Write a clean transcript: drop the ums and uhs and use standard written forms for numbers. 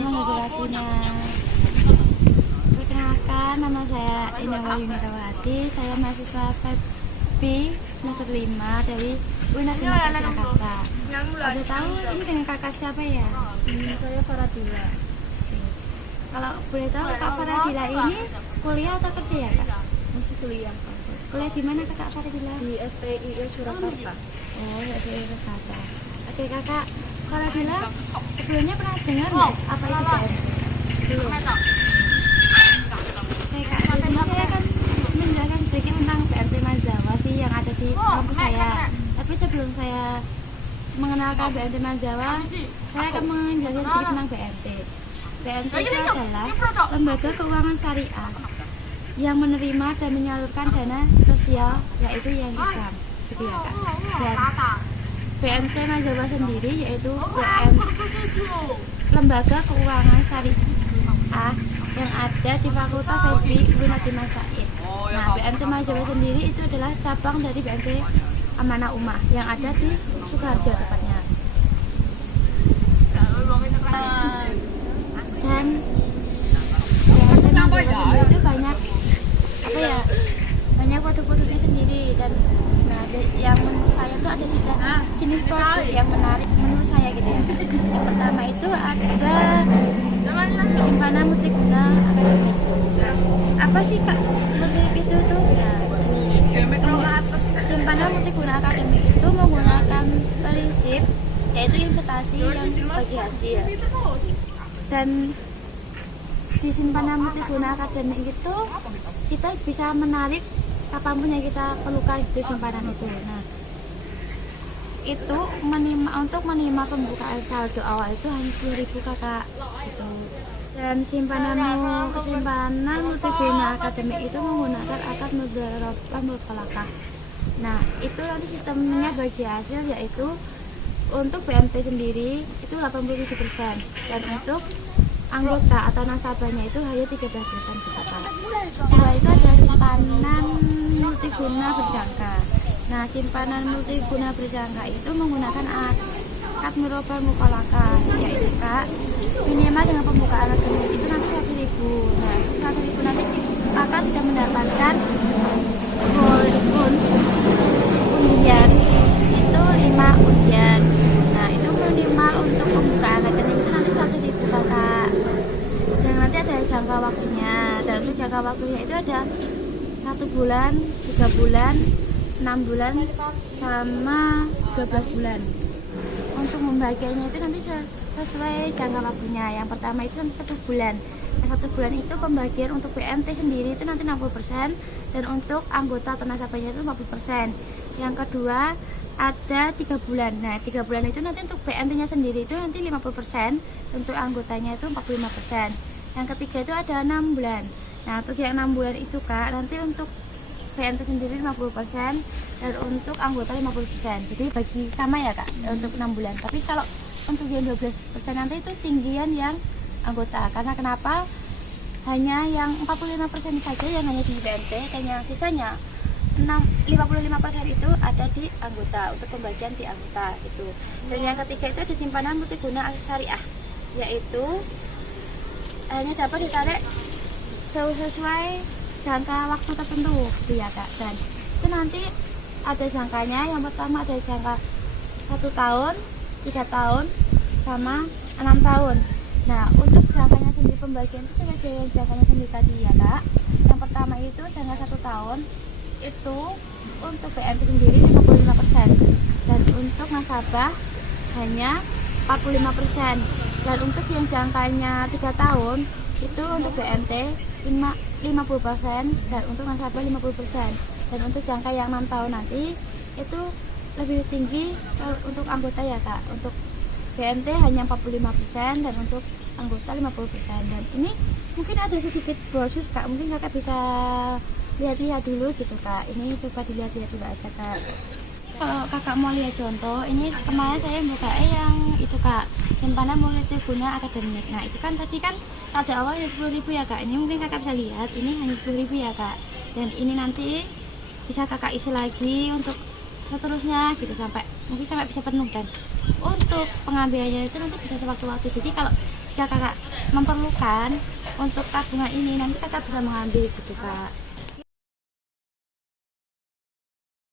menghibur hatinya. Perkenalkan, nama saya Indah Yunitawati. Saya mahasiswa FEB semester 5 dari UIN Jakarta. Ada tahu ini dengan kakak siapa ya? Saya Faradila. Kalau boleh tahu Kak Faradila ini kuliah atau kerja ya Kak? Masih kuliah Kuliah di mana Kak Faradila? di STIE Surakarta. Oh, ya di Jakarta. Oke Kakak Faradila, sebelumnya pernah dengar nggak apa itu BMT? Belum. Oke Kak, sebelumnya saya akan menjelaskan sedikit tentang BMT Mazawa sih yang ada di kampus saya. Tapi sebelum saya mengenalkan BMT Mazawa, saya akan menjelaskan sedikit tentang BMT. BMT itu adalah lembaga keuangan syariah yang menerima dan menyalurkan dana sosial, yaitu yang Islam, gitu ya Kak. Dan BMT Mazawa sendiri yaitu lembaga keuangan syariah yang ada di Fakultas FEB UIN Said. Nah, BMT Mazawa sendiri itu adalah cabang dari BMT Amanah Ummah yang ada di Sukoharjo tepatnya. Dan BMT Mazawa itu banyak banyak produk-produknya sendiri. Dan yang menurut saya itu ada 3 jenis produk yang menarik menurut saya gitu ya. Yang pertama itu ada simpanan multiguna akademik. Apa sih Kak multiguna itu tuh? Ya, simpanan multiguna akademik itu menggunakan prinsip yaitu investasi yang bagi hasil. Dan di simpanan multiguna akademik itu kita bisa menarik kapanpun yang kita perlukan di simpanan itu. Nah, itu untuk menerima pembukaan saldo awal itu hanya 10.000 Kakak gitu. Dan simpanan multiguna akademik itu menggunakan akad mudharabah mutlaqah. Nah, itu nanti sistemnya bagi hasil yaitu untuk BMT sendiri itu 87% dan untuk anggota atau nasabahnya itu hanya 13% Kakak. Setelah itu ada simpanan multiguna berjangka. Nah, simpanan multiguna berjangka itu menggunakan akad mudharabah mutlaqah, yaitu Kak minimal dengan pembukaan rekening itu nanti 1.000. Nah, 1.000 nanti Kakak tidak mendapatkan bonus undian itu 5 undian. Nah, itu minimal untuk pembukaan rekening itu nanti 1.000 Kakak. Dan nanti ada jangka waktunya. Dan untuk jangka waktunya itu ada 1 bulan, 3 bulan, 6 bulan, sama 12 bulan. Untuk membagiannya itu nanti sesuai jangka waktunya. Yang pertama itu nanti 1 bulan. Nah, 1 bulan itu pembagian untuk BMT sendiri itu nanti 60% dan untuk anggota atau nasabahnya itu 50%. Yang kedua ada 3 bulan. Nah, 3 bulan itu nanti untuk BMT-nya sendiri itu nanti 50%, untuk anggotanya itu 45%. Yang ketiga itu ada 6 bulan. Nah, untuk yang 6 bulan itu Kak, nanti untuk BMT sendiri 50% dan untuk anggota 50%. Jadi bagi sama ya Kak untuk 6 bulan. Tapi kalau untuk yang 12% nanti itu tinggian yang anggota. Karena kenapa? Hanya yang 45% saja yang hanya di BMT dan yang sisanya 55% itu ada di anggota untuk pembagian di anggota itu. Dan yang ketiga itu ada simpanan multiguna syariah, yaitu hanya dapat ditarik sesuai jangka waktu tertentu gitu ya Kak. Dan itu nanti ada jangkanya. Yang pertama ada jangka 1 tahun, 3 tahun, sama 6 tahun. Nah, untuk jangkanya sendiri pembagian itu sesuai dengan jangkanya sendiri tadi ya Kak. Yang pertama itu jangka 1 tahun itu untuk BMT sendiri 55% dan untuk nasabah hanya 45%. Dan untuk yang jangkanya 3 tahun itu untuk BMT 50% dan untuk nasabah 50%. Dan untuk jangka yang 6 tahun nanti itu lebih tinggi untuk anggota ya Kak. Untuk BMT hanya 45% dan untuk anggota 50%. Dan ini mungkin ada sedikit brosur Kak, mungkin Kakak bisa lihat-lihat dulu gitu Kak. Ini coba dilihat-lihat dulu aja Kak. Kalau Kakak mau lihat contoh, ini kemarin saya buka yang itu Kak, simpanan multiguna akademik. Nah, itu kan tadi kan pada awalnya 10.000 ya Kak. Ini mungkin Kakak bisa lihat, ini hanya 10.000 ya Kak. Dan ini nanti bisa Kakak isi lagi untuk seterusnya gitu sampai mungkin sampai bisa penuh. Dan untuk pengambilannya itu nanti bisa sewaktu-waktu. Jadi kalau jika Kakak memerlukan untuk tabungan ini nanti kakak bisa mengambil gitu kak.